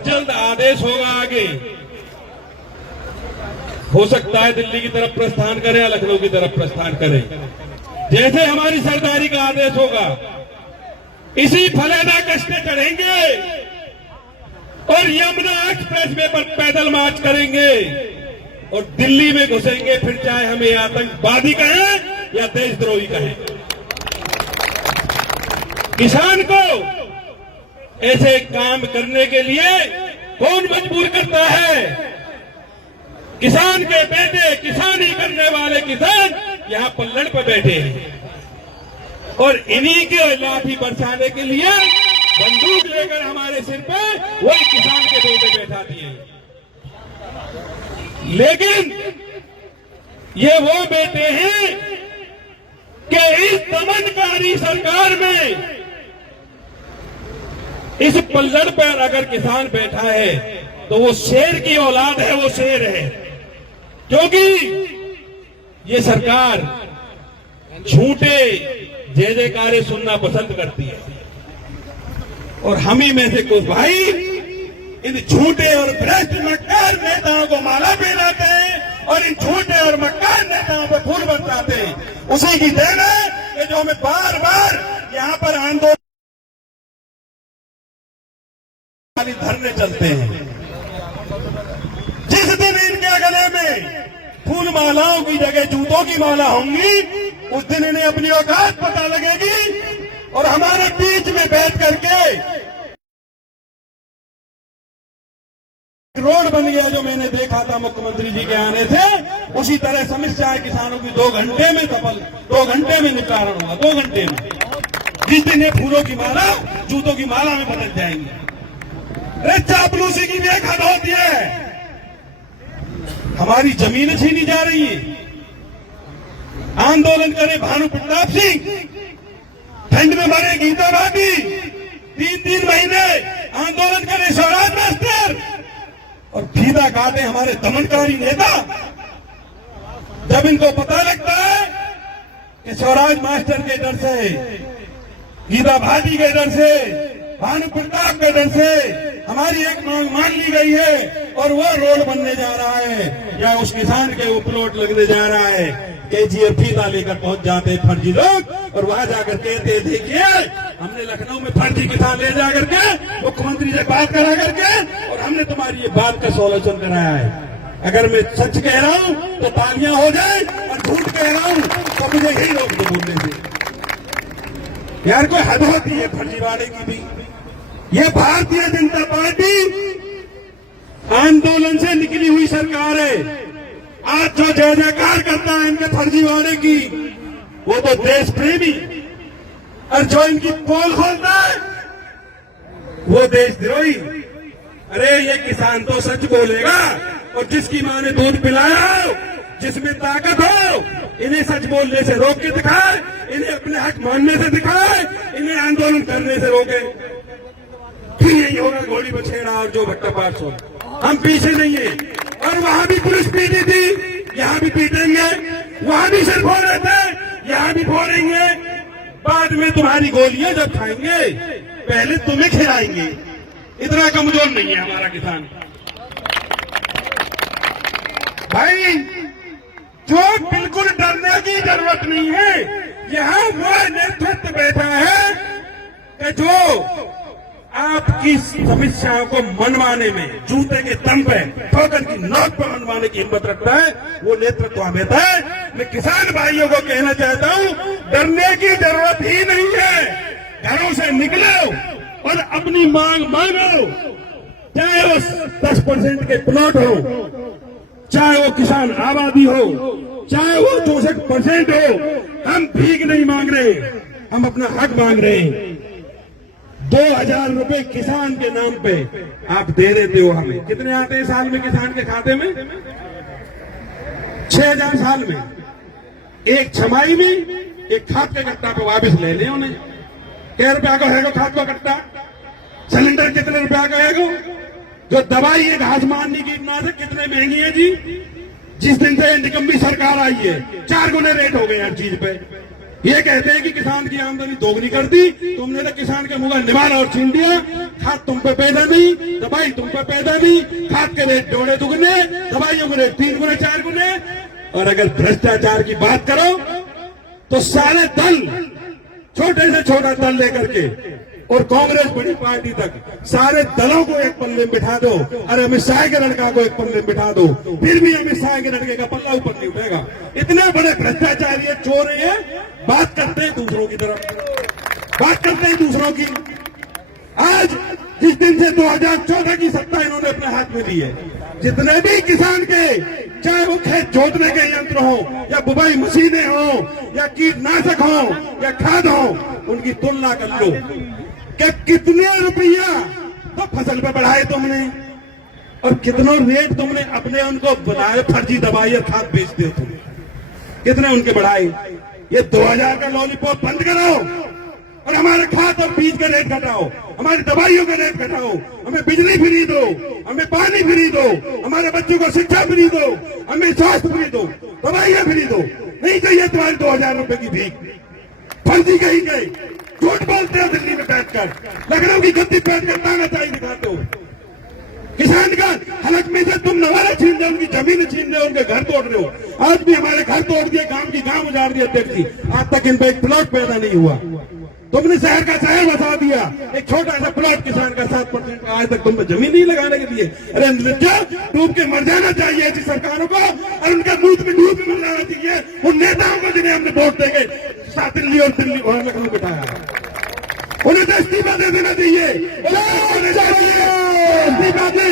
बहुत जल्द आदेश होगा आगे। हो सकता है दिल्ली की तरफ प्रस्थान करें या लखनऊ की तरफ प्रस्थान करें। जैसे हमारी सरदारी का आदेश होगा इसी फलेदा कश्ते चढ़ेंगे और यमुना एक्सप्रेस वे पर पैदल मार्च करेंगे और दिल्ली में घुसेंगे, फिर चाहे हमें आतंकवादी कहें या देशद्रोही कहें। किसान को ऐसे काम करने के लिए कौन मजबूर करता है? किसान के बेटे, किसानी करने वाले किसान यहां पल्लड़ पर बैठे हैं और इन्हीं के लाठी बरसाने के लिए बंदूक लेकर हमारे सिर पे वही किसान के बेटे बैठा दिए। लेकिन ये वो बेटे हैं कि इस दमनकारी सरकार में इस पल्लड़ पर अगर किसान बैठा है तो वो शेर की औलाद है, वो शेर है। क्योंकि ये सरकार झूठे जय जयकारे सुनना पसंद करती है और हम ही में से कुछ भाई इन झूठे और भ्रष्ट मक्कार नेताओं को माला पहनाते हैं और इन झूठे और मक्कार नेताओं पर फूल बरसाते हैं। उसी की देन है कि जो हमें बार बार यहाँ पर आंदोलन धरने चलते हैं। जिस दिन इनके गले में फूल मालाओं की जगह जूतों की माला होंगी उस दिन इन्हें अपनी औकात पता लगेगी और हमारे बीच में बैठ करके रोड बन गया जो मैंने देखा था मुख्यमंत्री जी के आने से, उसी तरह समस्याएं किसानों की 2 घंटे में सफल, 2 घंटे में निपटारण हुआ, 2 घंटे में। जिस दिन ये फूलों की माला जूतों की माला में बदल जाएंगे। अरे चापलूसी की भी एक हद होती है। हमारी जमीनें छीनी जा रही है। आंदोलन करे भानु प्रताप सिंह, ठंड में मरे गीता भाभी, 3-3 महीने आंदोलन करे स्वराज मास्टर और फीता काटे हमारे दमनकारी नेता। जब इनको पता लगता है कि स्वराज मास्टर के डर से, गीता भाटी के डर से, भानु प्रताप के डर से हमारी एक मांग मान ली गई है और वो रोड बनने जा रहा है या उस किसान के वो प्लॉट लगने जा रहा है, केजीएफ फीता लेकर पहुंच जाते फर्जी लोग और वहां जाकर कहते देखिए हमने लखनऊ में फर्जी किसान ले जाकर के मुख्यमंत्री से बात करा करके और हमने तुम्हारी ये बात का सॉल्यूशन कराया है। अगर मैं सच कह रहा हूं तो तालियां हो जाए और झूठ कह रहा हूं तो मुझे यही रोक दो बोलने से। यार कोई हद होती है फर्जीवाड़े की भी। ये भारतीय जनता पार्टी आंदोलन से निकली हुई सरकार है। आज जो जय जयकार करता है इनके फर्जीवाड़े की वो तो देश प्रेमी, और जो इनकी पोल खोलता है वो देशद्रोही। अरे ये किसान तो सच बोलेगा और जिसकी मां ने दूध पिलाया हो, जिसमें ताकत हो, इन्हें सच बोलने से रोक के दिखाए, इन्हें अपने हक मानने से दिखाए, इन्हें आंदोलन करने से रोके। फिर यही होगा घोड़ी बछेड़ा और जो भट्टा पास हो। हम पीछे नहीं है। और वहां भी पुलिस पीटी थी, यहाँ भी पीटेंगे, वहां भी सिर फोड़ रहे थे, यहाँ भी फोड़ेंगे। बाद में तुम्हारी गोलियां जब खाएंगे पहले तुम्हें खिलाएंगे। इतना कमजोर नहीं है हमारा किसान भाई। जो बिल्कुल डरने की जरूरत नहीं है, यहाँ वो नेतृत्व बैठा है कि जो आपकी समस्याओं को मनवाने में जूते के दम पे, ठोकर की नोक पर मनवाने की हिम्मत रखता है, वो नेतृत्व हमें है। मैं किसान भाइयों को कहना चाहता हूँ डरने की जरूरत ही नहीं है। घरों से निकलो और अपनी मांग मांगो, चाहे वो 10% के प्लॉट हो, चाहे वो किसान आबादी हो, चाहे वो 64% हो। हम भीख नहीं मांग रहे, हम अपना हक मांग रहे हैं। 2000 रुपए किसान के नाम पे आप दे देते हो हमें। कितने आते हैं साल में किसान के खाते में? 6000 साल में। एक छमाई में एक खाद का कट्टा पे वापस ले ले उन्हें। क्या रुपया का है खाद का कट्टा? सिलेंडर कितने रुपया का है? जो दवाई है घास मारने की कीटनाशक कितने महंगी है जी? जिस दिन से निकम्मी सरकार आई है 4 गुने रेट हो गए हर चीज पे। ये कहते हैं कि किसान की आमदनी दोगुनी कर दी, तुमने तो किसान के मुंह का निवाला और छीन दिया। खाद तुम पे पैदा नहीं, दवाई तुम पे पैदा नहीं, खाद के रेट जोड़े दुगने, दवाइयों के रेट 3 गुने 4 गुने। और अगर भ्रष्टाचार की बात करो तो सारे दल, छोटे से छोटा दल लेकर के और कांग्रेस बड़ी पार्टी तक, सारे दलों को एक पल्ले में बिठा दो। अरे अमित शाह के लड़का को एक पल्ले में बिठा दो, फिर भी अमित शाह के लड़के का पल्ला ऊपर नहीं उठेगा। इतने बड़े भ्रष्टाचारी है, चोर है, बात करते हैं दूसरों की तरफ, बात करते हैं दूसरों की। आज जिस दिन से 2014 की सत्ता इन्होंने अपने हाथ में ली है, जितने भी किसान के, चाहे वो खेत जोतने के यंत्र हो या बुवाई मशीनें हो या कीटनाशक हो या खाद हो, उनकी तुलना कर लो कि कितने रुपया तो फसल पे बढ़ाए तुमने और कितना रेट तुमने अपने उनको बनाए फर्जी दवाई या खाद बेचते हो तुम, कितने उनके बढ़ाए। ये 2000 का लॉलीपॉप बंद कराओ और हमारे खाद और बीज का रेट घटाओ, हमारी दवाइयों का रेट घटाओ, हमें बिजली फ्री दो, हमें पानी फ्री दो, हमारे बच्चों को शिक्षा फ्री दो, हमें स्वास्थ्य फ्री दो, दवाइयां फ्री दो। नहीं चाहिए तुम्हारे 2000 रुपए की भीख, फर्जी कहीं गए, झूठ बोलते हो दिल्ली में बैठकर, लखनऊ की गद्दी बैठकर तानाशाही दिखाते हो। किसान का हलक में से तुम नवारा छीन रहे हो, उनकी जमीन छीन रहे हो, उनके घर तोड़ रहे हो। आज भी हमारे घर तोड़ दिए, गांव की गांव उजाड़ दिया अध्यक्ष जी, आज तक इन पे एक प्लॉट पैदा नहीं हुआ। तुमने शहर का शहर बसा दिया, एक छोटा सा प्लॉट किसान का 7% का, आज तक तुम पे जमीन नहीं लगाने के लिए। अरे लज्जा, डूब के मर जाना चाहिए ऐसी सरकारों को, और उनका दूध में डूब के मर जाना चाहिए उन नेताओं को जिन्हें हमने वोट देंगे साथ दिल्ली और दिल्ली और लखनऊ बिठाया। उन्हें तो इस्तीफा दे देना चाहिए, इस्तीफा दे।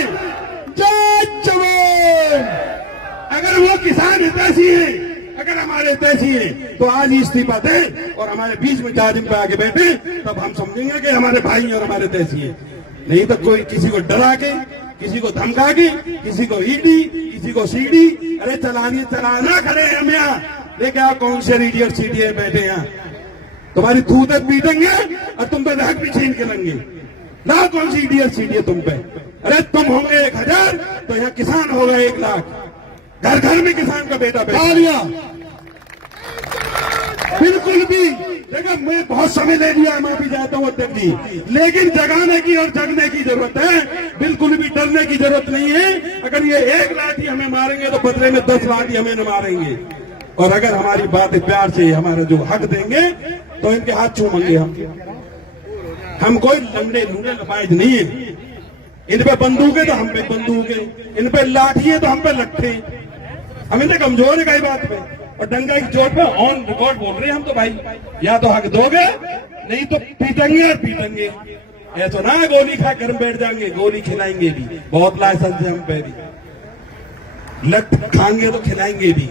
जय जवान। अगर वो किसान हितैषी है, अगर हमारे हितैषी है, तो आज ही इस्तीफा दें और हमारे बीच में 4 दिन पे आके बैठे, तब हम समझेंगे कि हमारे भाई और हमारे हितैषी है। नहीं तो कोई किसी को डरा के, किसी को धमका के, किसी को ईडी, किसी को सीडी, अरे चलाना खड़े हम यहाँ लेके आओ, कौन से ईडी और सीडी बैठे यहाँ, तुम्हारी थूत पीटेंगे और तुम पे हक भी छीन के लेंगे ना। कौन सी ईडी और सीडी तुम पे? अरे तुम होंगे 1000 तो यहाँ किसान होगा 1 लाख, घर घर में किसान का बेटा बैठा। बिल्कुल भी देखो, मैं बहुत समय ले लिया, माफी चाहता हूँ अध्यक्ष जी, लेकिन जगाने की और जगने की जरूरत है, बिल्कुल भी डरने की जरूरत नहीं है। अगर ये 1 लाठी हमें मारेंगे तो बदले में 10 लाठी हमें न मारेंगे, और अगर हमारी बातें प्यार से हमारा जो हक देंगे तो इनके हाथ चूमेंगे हम कोई लंडे लूंडे लपाइज नहीं है। इन पे बंदूक है तो हम पे बंदूक है, इन पे लाठी है तो हम पे लट्ठे। हम इतने कमजोर है कई बात पे, और डंगा की जोर पे ऑन रिकॉर्ड बोल रहे हैं हम तो भाई, या तो हक दोगे नहीं तो पीटेंगे और पीटेंगे। ऐसा ना गोली खा कर बैठ जाएंगे, गोली खिलाएंगे भी, बहुत लाइसेंस है हम पे भी, लट खाएंगे तो खिलाएंगे भी।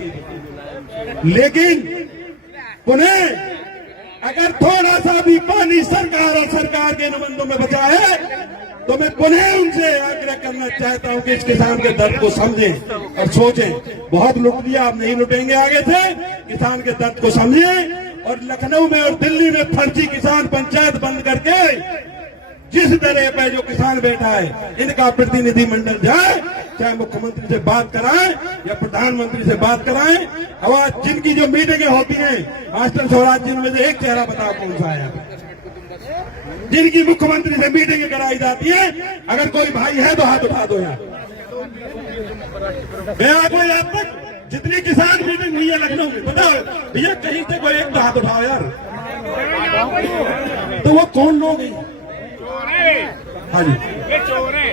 लेकिन पुनः अगर थोड़ा सा भी पानी सरकार और सरकार के नुमाइंदों में बचा है तो मैं पुनः उनसे आग्रह करना चाहता हूं कि इस किसान के दर्द को समझें और सोचें। बहुत लूट दिया, आप नहीं लुटेंगे आगे से, किसान के दर्द को समझें। और लखनऊ में और दिल्ली में फर्जी किसान पंचायत बंद करके जिस तरह पे जो किसान बैठा है, इनका प्रतिनिधि मंडल जाए, चाहे मुख्यमंत्री से बात कराएं या प्रधानमंत्री से बात कराएं। अब जिनकी जो मीटिंगें होती हैं मास्टर स्वराज, जिनमें से एक चेहरा बताओ कौन सा है जिनकी मुख्यमंत्री से मीटिंग कराई जाती है? अगर कोई भाई है तो हाथ उठा दो यार। मैं आपको आज तक जितनी किसान मीटिंग हुई है लखनऊ में, बताओ भैया कहीं से कोई एक तो हाथ उठाओ यार। तो वो कौन लोग हैं? हाँ जी, ये चोर है।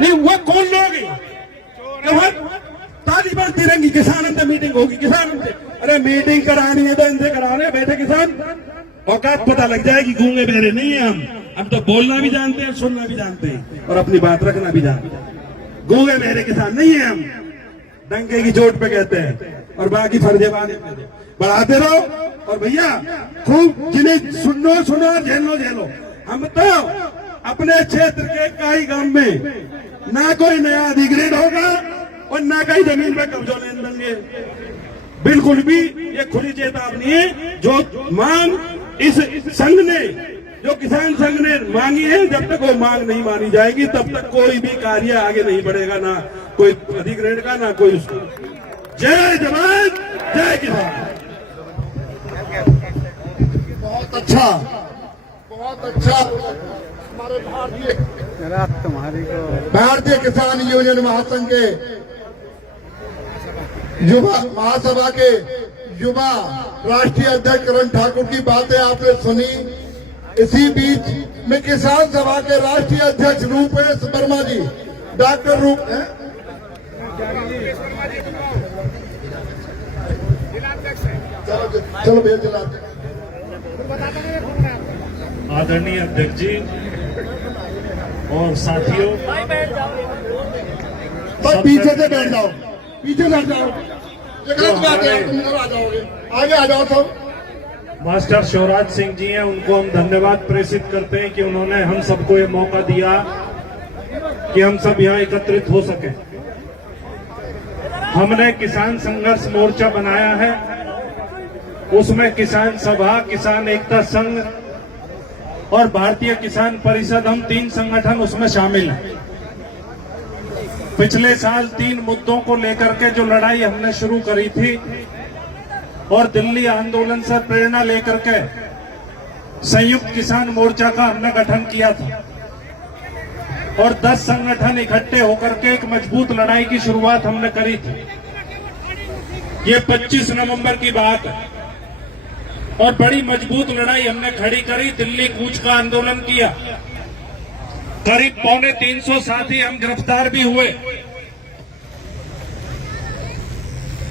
नहीं, वो कौन लोग हैं? तालिबान तिरंगी किसान से मीटिंग होगी, किसान से। अरे मीटिंग करानी है तो इनसे करा रहे बैठे किसान, औकात पता लग जाएगी। गूंगे बहरे नहीं है हम तो बोलना भी जानते हैं, सुनना भी जानते हैं और अपनी बात रखना भी जानते हैं। गूंगे बहरे किसान नहीं है हम, डंके की चोट पे कहते हैं और बाकी फर्जेबाजी बढ़ाते रहो। और भैया खूब जिन्हें सुनो सुनो, झेलो झेलो। हम तो अपने क्षेत्र के काई गांव में ना कोई नया अधिग्रहण होगा और ना कहीं जमीन पे कब्जा लेने देंगे, बिल्कुल भी। ये खुली चेतावनी है। जो मांग इस संघ ने, जो किसान संघ ने मांगी है, जब तक वो मांग नहीं मानी जाएगी तब तक कोई भी कार्य आगे नहीं बढ़ेगा, ना कोई अधिग्रहण का ना कोई उसका। जय जवान। जय किसान। बहुत अच्छा, बहुत अच्छा। हमारे भारतीय किसान यूनियन महासंघ के युवा महासभा के युवा राष्ट्रीय अध्यक्ष करण ठाकुर की बातें आपने सुनी। इसी बीच में किसान सभा के राष्ट्रीय अध्यक्ष रूपेश वर्मा जी, डॉक्टर चलो भैया जिलाते। आदरणीय अध्यक्ष जी और साथियों, बस पीछे से बैठ जाओ, पीछे बैठ जाओ, ये गलत बात है, तुम लोग आ जाओगे, आगे आ जाओ सब। मास्टर शिवराज सिंह जी हैं, उनको हम धन्यवाद प्रेषित करते हैं कि उन्होंने हम सबको ये मौका दिया कि हम सब यहाँ एकत्रित हो सके। हमने किसान संघर्ष मोर्चा बनाया है, उसमें किसान सभा, किसान एकता संघ और भारतीय किसान परिषद, हम 3 संगठन उसमें शामिल हैं। पिछले साल 3 मुद्दों को लेकर के जो लड़ाई हमने शुरू करी थी और दिल्ली आंदोलन से प्रेरणा लेकर के संयुक्त किसान मोर्चा का हमने गठन किया था और 10 संगठन इकट्ठे होकर के एक मजबूत लड़ाई की शुरुआत हमने करी थी। ये 25 नवंबर की बात है और बड़ी मजबूत लड़ाई हमने खड़ी करी। दिल्ली कूच का आंदोलन किया, करीब 350 साथी हम गिरफ्तार भी हुए।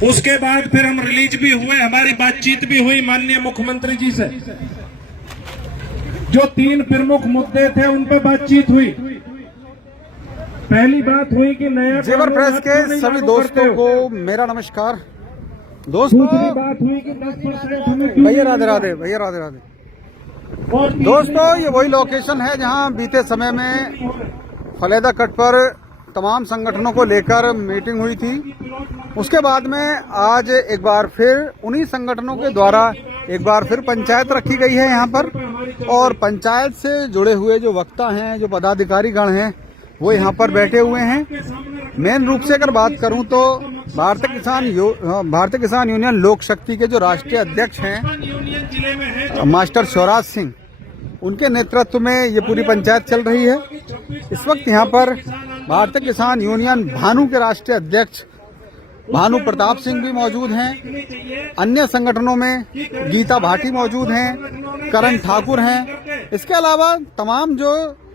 उसके बाद फिर हम रिलीज भी हुए, हमारी बातचीत भी हुई माननीय मुख्यमंत्री जी से। जो 3 प्रमुख मुद्दे थे उन पर बातचीत हुई। पहली बात हुई कि नया जेवर प्रेस के सभी दोस्तों को मेरा नमस्कार। दोस्तों, दूसरी बात हुई कि 10% भैया राधे राधे, भैया राधे राधे। और दोस्तों, ये वही लोकेशन है जहां बीते समय में फलेदा कट पर तमाम संगठनों को लेकर मीटिंग हुई थी। उसके बाद में आज एक बार फिर उन्हीं संगठनों के द्वारा एक बार फिर पंचायत रखी गई है यहाँ पर, और पंचायत से जुड़े हुए जो वक्ता हैं, जो पदाधिकारीगण हैं, वो यहाँ पर बैठे हुए हैं। मेन रूप से अगर बात करूं तो भारतीय किसान यूनियन लोक शक्ति के जो राष्ट्रीय अध्यक्ष हैं मास्टर शिवराज सिंह, उनके नेतृत्व में ये पूरी पंचायत चल रही है। इस वक्त यहाँ पर भारतीय किसान यूनियन भानु के राष्ट्रीय अध्यक्ष भानु प्रताप सिंह भी मौजूद हैं। अन्य संगठनों में गीता भाटी मौजूद हैं, करण ठाकुर हैं। इसके अलावा तमाम जो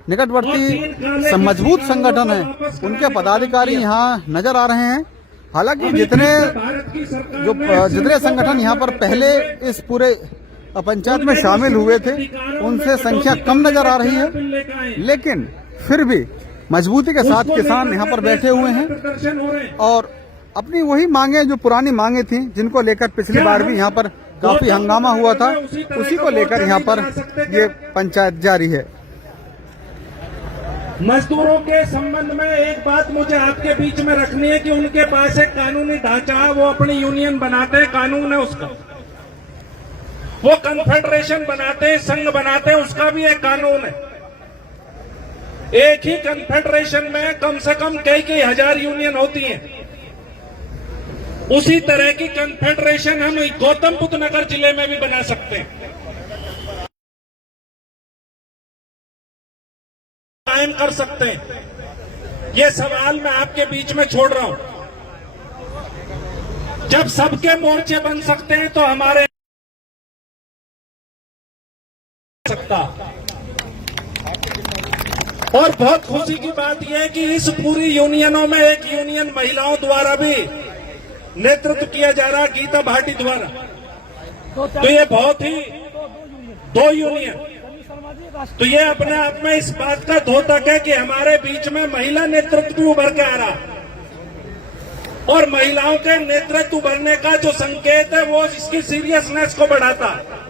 निकटवर्ती मजबूत संगठन हैं, उनके पदाधिकारी यहाँ नजर आ रहे हैं। हालांकि जितने संगठन यहाँ पर पहले इस पूरे पंचायत में शामिल हुए थे, उनसे संख्या कम नजर आ रही है, लेकिन फिर भी मजबूती के साथ किसान यहाँ पर बैठे हुए हैं और अपनी वही मांगे, जो पुरानी मांगे थी, जिनको लेकर पिछली बार भी यहाँ पर काफी हंगामा हुआ था, उसी को लेकर यहाँ पर ये पंचायत जारी है। मजदूरों के संबंध में एक बात मुझे आपके बीच में रखनी है कि उनके पास एक कानूनी ढांचा है, वो अपनी यूनियन बनाते हैं, कानून है उसका। वो कन्फेडरेशन बनाते हैं, संघ बनाते हैं, उसका भी एक कानून है। एक ही कन्फेडरेशन में कम से कम कई हजार यूनियन होती हैं। उसी तरह की कन्फेडरेशन हम गौतम बुद्ध नगर जिले में भी बना सकते हैं, कायम कर सकते हैं। ये सवाल मैं आपके बीच में छोड़ रहा हूं। जब सबके मोर्चे बन सकते हैं तो हमारे सकता। और बहुत खुशी की बात यह है कि इस पूरी यूनियनों में एक यूनियन महिलाओं द्वारा भी नेतृत्व किया जा रहा, गीता भाटी द्वारा। तो ये बहुत ही 2 यूनियन, तो ये अपने आप में इस बात का द्योतक है कि हमारे बीच में महिला नेतृत्व भी उभर के आ रहा, और महिलाओं के नेतृत्व उभरने का जो संकेत है वो इसकी सीरियसनेस को बढ़ाता है।